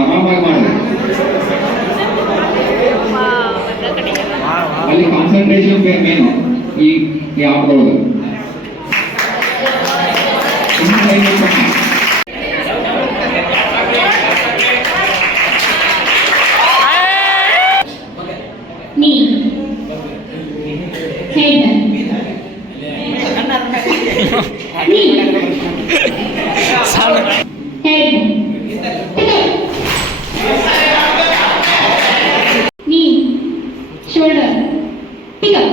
ಆರಾಮಾಗಿ ಮಾಡಿ ಅಲ್ಲಿ ಕಾನ್ಸಂಟ್ರೇಷನ್ ಮೇನು ಈ ಆಟದೊಳಗೆ shoulder, pick up.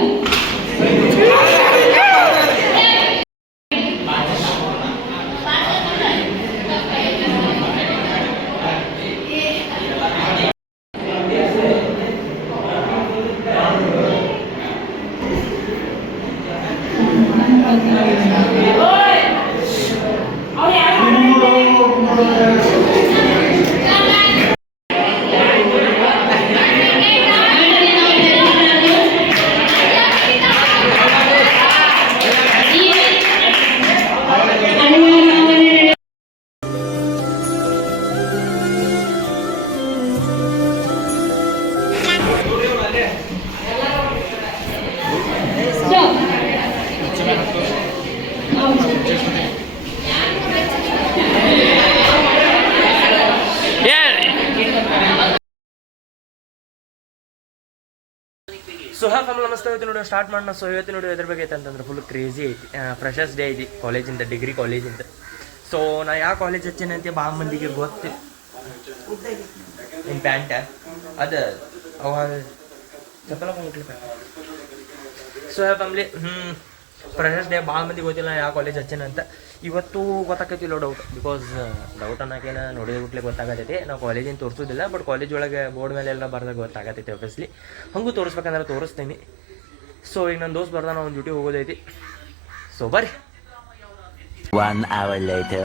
So family ನಮಸ್ತೆ. ಇವತ್ತು ನೋಡಿ ಸ್ಟಾರ್ಟ್ ಮಾಡೋಣ. ಸೊ ಇವತ್ತು ನೋಡಿ ಎದ್ರ ಬಗ್ಗೆ ಐತೆ ಅಂತಂದ್ರೆ ಫುಲ್ ಕ್ರೇಜಿ ಐತಿ. ಫ್ರೆಷರ್ಸ್ ಡೇ ಐತಿ ಕಾಲೇಜಿಂದ, ಡಿಗ್ರಿ ಕಾಲೇಜಿಂದ. ಸೊ ನಾ ಯಾವ ಕಾಲೇಜ್ ಹಚ್ಚೇನೆ ಅಂತ ಭಾಳ ಮಂದಿಗೆ ಗೊತ್ತು. ನಿಮ್ಮ ಪ್ಯಾಂಟ ಅದು ಅವ ಚಪ್ಪಲ ಮುಟ್ಲಿಕ್ಕೆ. ಸೊ ಫ್ಯಾಮಿಲಿ ಫ್ರೆಷರ್ಸ್ ಡೇ ಭಾಳ ಮಂದಿಗೆ ಗೊತ್ತಿಲ್ಲ ನಾ ಯಾವ ಕಾಲೇಜ್ ಹಚ್ಚೇನೆ ಅಂತ. ಇವತ್ತು ಗೊತ್ತಾಕೈತಿಲ್ಲ ಡೌಟ್, ಬಿಕಾಸ್ ಡೌಟ್ ಅನ್ನೋಕೇನ ನೋಡಿದ್ರೆ ಬಿಟ್ಲೆ ಗೊತ್ತಾಗತೈತಿ. ನಾವು ಕಾಲೇಜಿನ ತೋರಿಸೋದಿಲ್ಲ, ಬಟ್ ಕಾಲೇಜ್ ಒಳಗೆ ಬೋರ್ಡ್ ಮೇಲೆ ಎಲ್ಲ ಬರ್ದಾಗ ಗೊತ್ತಾಗತೈತಿ. ಆಬ್ವಿಯಸ್ಲಿ ಹಂಗೂ ತೋರಿಸ್ಬೇಕಂದ್ರೆ ತೋರಿಸ್ತೀನಿ. ಸೊ ಈಗ ನನ್ನ ದೋಸ್ತ್ ಬರ್ದ ನಾವು ಒಂದು ಡ್ಯೂಟಿ ಹೋಗೋದೈತಿ. ಸೊ ಬರ್ರಿ. 1 hour later.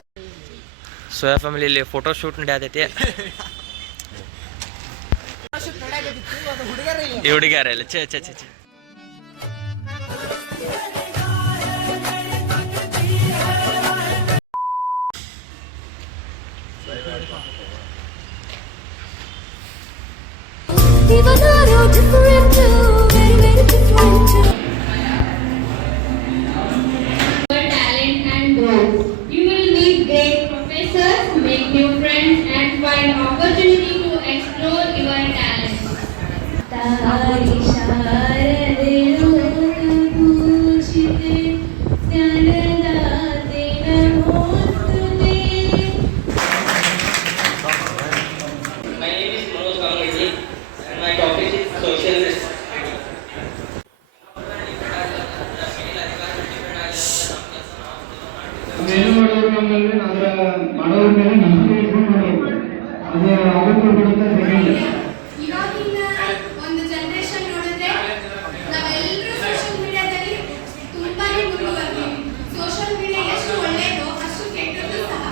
ಸೊ ಫ್ಯಾಮಿಲಿ ಇಲ್ಲಿ ಫೋಟೋ ಶೂಟ್ ನಡೆಯತೈತಿ. ಈ ಹುಡುಗಿಯಾರಲ್ಲ ಛೇ ಛೇ ಛೇ ಛೇ. Even though you're different too, very, very different too. Your talent and growth. You will meet great professors, make new friends, and find opportunity to explore your talent. ಏನು ಮಾಡೋರು ನಮ್ಮಲ್ಲಿ ಅದರ ಮಾಡೋರ ಮೇಲೆ ನಂಬಿಕೆ ಇಟ್ಕೊಂಡು ಮಾಡಬೇಕು. ಅದು ಆಗಬೇಕು ಬಿಡುತ್ತೆ ಸೆಕೆಂಡ್. ಇವಾಗಿನ ಒಂದು ಜನರೇಷನ್ ನೋಡಿದ್ರೆ ನಾವೆಲ್ಲರೂ ಸೋಷಿಯಲ್ ಮೀಡಿಯಾದಲ್ಲಿ ತುಂಬಾನೇ ಮುಂದುವರೆದಿದ್ದೀವಿ. ಸೋಷಿಯಲ್ ಮೀಡಿಯಾ ಎಷ್ಟು ಒಳ್ಳೆಯದೋ ಅಷ್ಟು ಕೆಟ್ಟದ್ದು ಸಹ.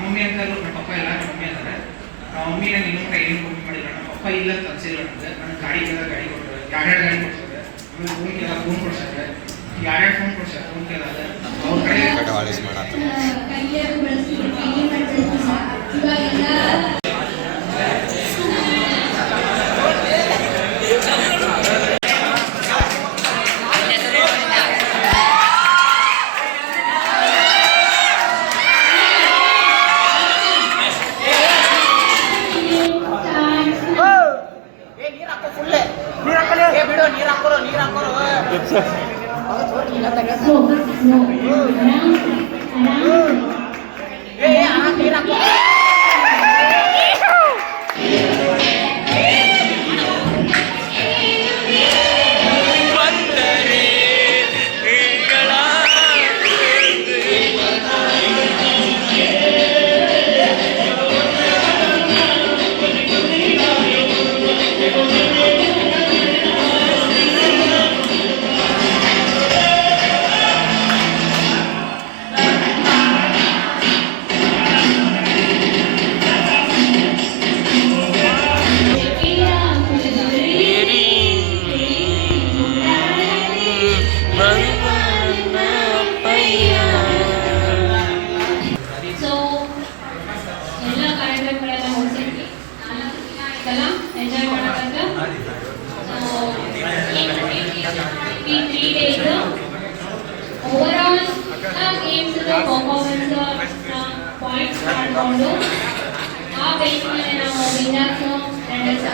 ಮಮ್ಮಿ ಅಂತ ನಮ್ಮ ಪಪ್ಪ ಎಲ್ಲ ಮಮ್ಮಿ ಅಂತಾರೆ. ನಮ್ಮ ಮಮ್ಮಿ ನಾನು ಇನ್ನೂ ಮಟ್ಟ ಏನು ಮಮ್ಮಿ ಮಾಡಿಲ್ಲ. ನಮ್ಮ ಪಪ್ಪ ಇಲ್ಲ ಕಲ್ಸಿಲ್ಲ. ನನಗೆ ಗಾಡಿ ಕೇಳ ಗಾಡಿ ಕೊಡ್ತಾರೆ, ಎರಡೆರಡು ಗಾಡಿ ಕೊಡ್ತಾರೆ. ಆಮೇಲೆ ಫೋನ್ ಕೇಳ ಫೋನ್ ಕೊಡ್ತಾರೆ, ಎರಡೆರಡು ಫೋನ್ ಕೊಡ್ತಾರೆ. ಫೋನ್ ಕೇಳಿದ್ರೆ ಅವ್ರ ಕಡೆ ಕೈಯಲ್ಲಿ ಬಳಸ್ತಿದ್ರು, ಕೈಯಲ್ಲಿ ಬಳಸ್ತಿದ್ರು ಸಹ. ಇವಾಗೆಲ್ಲ no, around ಪರ್ಫಾರ್ಮೆನ್ಸ್ ಪಾಯಿಂಟ್ಸ್ ಮಾಡಿಕೊಂಡು ಆ ಬೇಸ್ ಮೇಲೆ ನಾವು ವಿನ್ನರ್ಸ್ ರನ್ನರ್ಸ್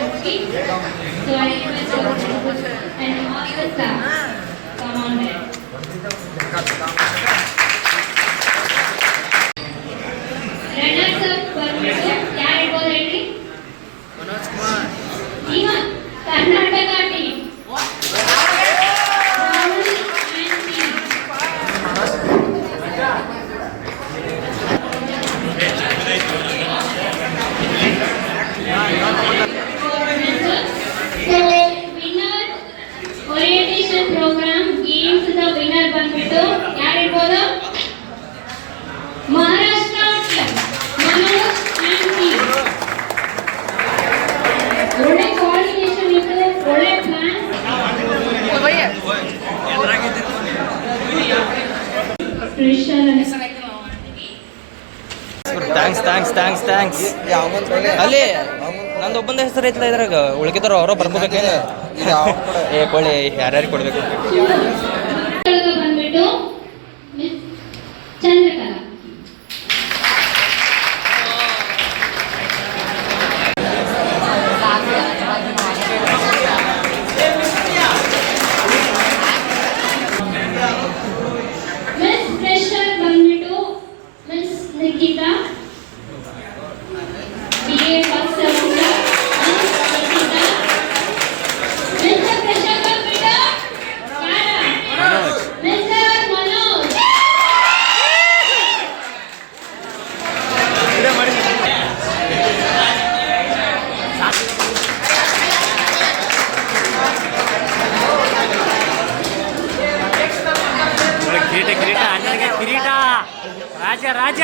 ಕೊಡ್ತೀವಿ. So I request and all the staff come on there. Runners ಬಂದ್ಬಿಟ್ಟು ಯಾರು ಇರ್ಬೋದು ಹೇಳಿ? ಈಗ Karnataka team orientation programme games the winner ಬಂದ್ಬಿಟ್ಟು ಯಾರಿರ್ಬೋದು? Maharashtra team Manoj and team. ಒಳ್ಳೆ ಕೋಆರ್ಡಿನೇಷನ್ ಇತ್ತು, ಒಳ್ಳೆ ಪ್ಲಾನ್. ಥ್ಯಾಂಕ್ಸ್ ಅಲ್ಲಿ ನಂದು ಒಬ್ಬಂದ ಹೆಸರು ಐತಲ್ಲ ಇದ್ರಾಗ, ಉಳ್ಕಿದಾರ ಅವರ ಬರ್ಕೋಬೇಕೇನು? ಕೊಳ್ಳಿ ಯಾರ್ಯಾರಿಗೆ ಕೊಡ್ಬೇಕು? ಬಂದ್ಬಿಟ್ಟು ಮಿಸ್ ಚಂದ್ರಕಲಾ. ಮಿಸ್ ಫ್ರೆಶರ್ ಬಂದ್ಬಿಟ್ಟು miss Nikhita BA first semester. Nikhita mister fresher ಬಂದ್ಬಿಟ್ಟು ಯಾರು? ಮಿಸ್ಟರ್ ಮನೋಜ್. ಕಿರೀಟ ಅಣ್ಣನಿಗೆ ಕಿರೀಟ ರಾಜ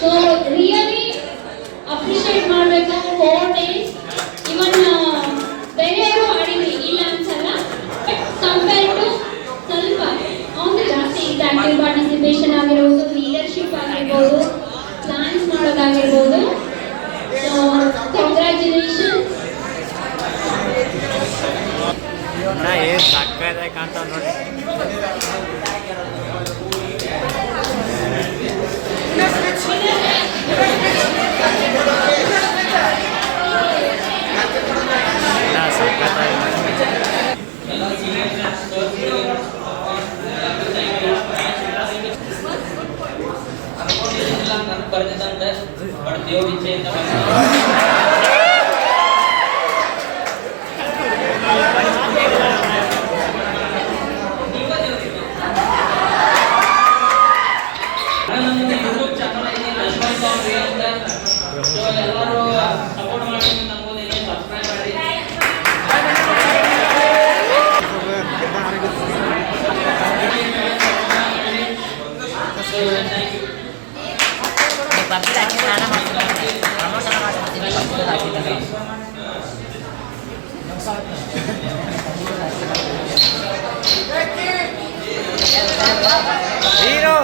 So really appreciate ಮಾಡಬೇಕು. 4 days ಇವನ್ ಬೇರೆಯವರು ಆಡಿದ್ವಿ ಇಲ್ಲ ಅನ್ಸಲ್ಲ, ಬಟ್ ಕಂಪೇರ್ ಟು ಸ್ವಲ್ಪ ಒಂದು ಜಾಸ್ತಿ ಇದೆ. ಆಕ್ಟಿವ್ ಪಾರ್ಟಿಸಿಪೇಷನ್ ಆಗಿರ್ಬೋದು, ಲೀಡರ್ಶಿಪ್ ಆಗಿರ್ಬೋದು, ಪ್ಲಾನ್ಸ್ ಮಾಡೋದಾಗಿರ್ಬೋದು. So congratulation. ಏನು ಸಕ್ಕದಾಗಿ ಕಾಣ್ತಾವ ನೋಡಿ. Hero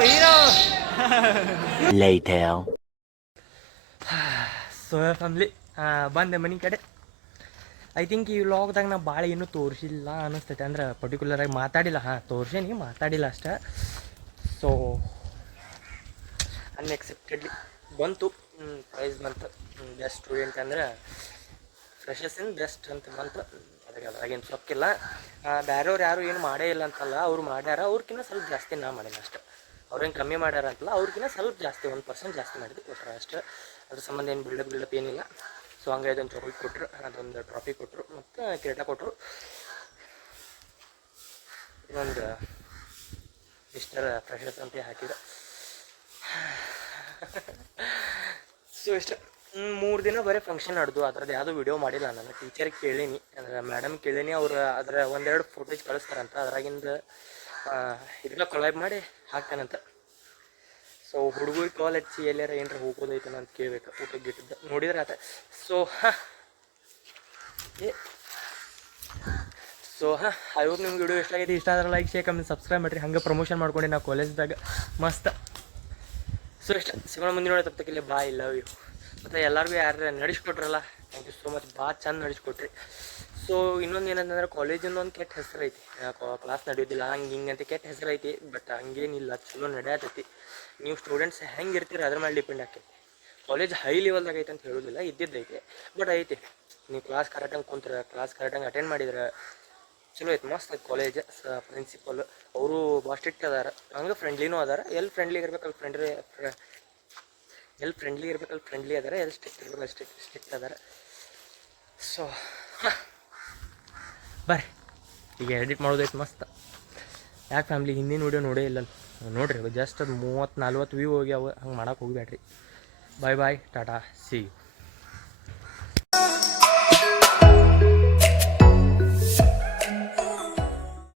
Later. ಸೊ ಫ್ಯಾಮ್ಲಿ ಬಂದೆ ಮನೆ ಕಡೆ. ಐ ಥಿಂಕ್ ಈ ವ್ಲಾಗ್ದಾಗ ನಾ ಭಾಳ ಏನೂ ತೋರಿಸಿಲ್ಲ ಅನ್ನಿಸ್ತೈತೆ, ಅಂದ್ರೆ ಪರ್ಟಿಕ್ಯುಲರಾಗಿ ಮಾತಾಡಿಲ್ಲ. ತೋರ್ಸೇನಿ, ಮಾತಾಡಿಲ್ಲ ಅಷ್ಟೇ. ಸೊ ಅನ್ಎಕ್ಸೆಪ್ಟೆಡ್ಲಿ ಬಂತು ಪ್ರೈಸ್ ಬಂತು. ಬೆಸ್ಟ್ ಸ್ಟೂಡೆಂಟ್ ಅಂದ್ರೆ ಫ್ರೆಶರ್ಸ್ ಇನ್ ಬೆಸ್ಟ್ ಅಂತ ಬಂತು. ಅದ್ರಾಗೇನು ಸೊಕ್ಕಿಲ್ಲ. ಬೇರೆಯವ್ರು ಯಾರು ಏನು ಮಾಡೇ ಇಲ್ಲ ಅಂತಲ್ಲ, ಅವ್ರು ಮಾಡ್ಯಾರ. ಅವ್ರಿಗಿನ್ನ ಸ್ವಲ್ಪ ಜಾಸ್ತಿ ನಾ ಮಾಡಿಲ್ಲ ಅಷ್ಟೆ. ಅವ್ರೇನು ಕಮ್ಮಿ ಮಾಡ್ಯಾರ ಅಂತಲ್ಲ, ಅವ್ರಿಗಿನ್ನ ಸ್ವಲ್ಪ ಜಾಸ್ತಿ 1% ಜಾಸ್ತಿ ಮಾಡಿದ್ದು ಕೊಟ್ಟರು ಅಷ್ಟೇ. ಅದ್ರ ಸಂಬಂಧ ಏನು ಬಿಲ್ಡಪ್ ಏನಿಲ್ಲ. ಸೊ ಹಂಗೆ ಇದೊಂದು ಚಾಕ್ಲೇಟ್ ಕೊಟ್ಟರು, ಅದೊಂದು ಟ್ರಾಫಿ ಕೊಟ್ಟರು, ಮತ್ತು ಕಿರೀಟ ಕೊಟ್ಟರು. ಇನ್ನೊಂದು ಮಿಸ್ಟರ್ ಫ್ರೆಶರ್ಸ್ ಅಂತ ಹಾಕಿದ. ಸೊ ಇಷ್ಟ 3 ದಿನ ಬರೀ ಫಂಕ್ಷನ್ ನಡೆದು. ಅದ್ರದ್ದು ಯಾವುದೂ ವಿಡಿಯೋ ಮಾಡಿಲ್ಲ ನಾನು. ಟೀಚರ್ಗೆ ಕೇಳೀನಿ, ಅಂದ್ರೆ ಮೇಡಮ್ ಕೇಳೀನಿ. ಅವ್ರು ಅದರ 1-2 ಫೋಟೇಜ್ ಕಳಿಸ್ತಾರಂತ. ಅದ್ರಾಗಿಂದ ಇದನ್ನ ಕೊಲಾಬ್ ಮಾಡಿ ಹಾಕ್ತಾನಂತ. ಸೊ ಹುಡುಗರಿಗೆ ಕಾಲ್ ಹಚ್ಚಿ ಎಲ್ಲಾರ ಏನಾರ ಹೋಗೋದೈತನ ಅಂತ ಕೇಳಬೇಕು. ಊಟಕ್ಕೆ ಗಿಟ್ಟಿದ್ದ ನೋಡಿದ್ರೆ ಆತ. ಸೊ ಐ ಹೋಪ್ ನಿಮ್ಗೆ ವಿಡಿಯೋ ಇಷ್ಟ ಆಗೈತಿ. ಇಷ್ಟ ಆದ್ರೆ ಲೈಕ್, ಶೇರ್, ಕಮೆಂಟ್, ಸಬ್ಸ್ಕ್ರೈಬ್ ಮಾಡಿರಿ. ಹಂಗೆ ಪ್ರಮೋಷನ್ ಮಾಡ್ಕೊಂಡು ನಾವು ಕಾಲೇಜ್ದಾಗ ಮಸ್ತ್. ಸೊ ಇಷ್ಟ ಸಿಗೋಣ ಮುಂದಿನ ನೋಡಿ. ತಪ್ಪಕ್ಕಿಲ್ಲ. ಬಾಯ್, ಲವ್ ಯು. ಮತ್ತು ಎಲ್ಲರಿಗೂ ಯಾರು ನಡೆಸ್ಕೊಟ್ರಲ್ಲ ಥ್ಯಾಂಕ್ ಯು ಸೋ ಮಚ್. ಭಾಳ ಚಂದ ನಡೆಸ್ಕೊಟ್ರಿ. ಸೊ ಇನ್ನೊಂದು ಏನಂತಂದ್ರೆ ಕಾಲೇಜಿಂದ ಒಂದು ಕೆಟ್ಟ ಹೆಸರು ಐತಿ, ಕ್ಲಾಸ್ ನಡೆಯೋದಿಲ್ಲ ಹಂಗೆ ಹಿಂಗೆ ಅಂತ ಕೆಟ್ಟ ಹೆಸರು ಐತಿ. ಬಟ್ ಹಂಗೇನಿಲ್ಲ, ಚಲೋ ನಡೆಯತೈತಿ. ನೀವು ಸ್ಟೂಡೆಂಟ್ಸ್ ಹೆಂಗೆ ಇರ್ತೀರಿ ಅದ್ರ ಮೇಲೆ ಡಿಪೆಂಡ್ ಆಕೈತಿ. ಕಾಲೇಜ್ ಹೈ ಲೆವೆಲ್ದಾಗ ಐತೆ ಅಂತ ಹೇಳೋದಿಲ್ಲ, ಇದ್ದಿದ್ದೈತೆ. ಬಟ್ ಐತಿ, ನೀವು ಕ್ಲಾಸ್ ಕರೆಕ್ಟಂಗೆ ಕುಂತ್ರೆ, ಕ್ಲಾಸ್ ಕರೆಕ್ಟಂಗೆ ಅಟೆಂಡ್ ಮಾಡಿದ್ರೆ ಚಲೋ ಐತೆ, ಮಸ್ತ್ ಐತೆ ಕಾಲೇಜ್. ಪ್ರಿನ್ಸಿಪಲ್ ಅವರು ಭಾಳ ಸ್ಟ್ರಿಕ್ಟ್ ಅದಾರ, ಹಂಗೆ ಫ್ರೆಂಡ್ಲಿನೂ ಅದಾರ. ಎಲ್ಲಿ ಫ್ರೆಂಡ್ಲಿ ಇರ್ಬೇಕು ಅಲ್ಲಿ ಫ್ರೆಂಡ್ಲಿ ಅದಾರ, ಎಲ್ಲಿ ಸ್ಟ್ರಿಕ್ಟ್ ಇರ್ಬೇಕು ಅಲ್ಲಿ ಸ್ಟ್ರಿಕ್ಟ್ ಅದಾರ. ಸೊ ಬರ್ರಿ ಈಗ ಎಡಿಟ್ ಮಾಡೋದೈತೆ ಮಸ್ತ್. ಯಾಕೆ ಫ್ಯಾಮ್ಲಿ ಹಿಂದಿನ ವೀಡಿಯೋ ನೋಡೇ ಇಲ್ಲ ನೋಡಿರಿ, ಜಸ್ಟ್ ಅದು 30-40 ವ್ಯೂ ಹೋಗ್ಯಾವ. ಹಂಗೆ ಮಾಡೋಕೆ ಹೋಗ್ಬೇಡ್ರಿ. ಬಾಯ್ ಬಾಯ್, ಟಾಟಾ, ಸಿ ಯು.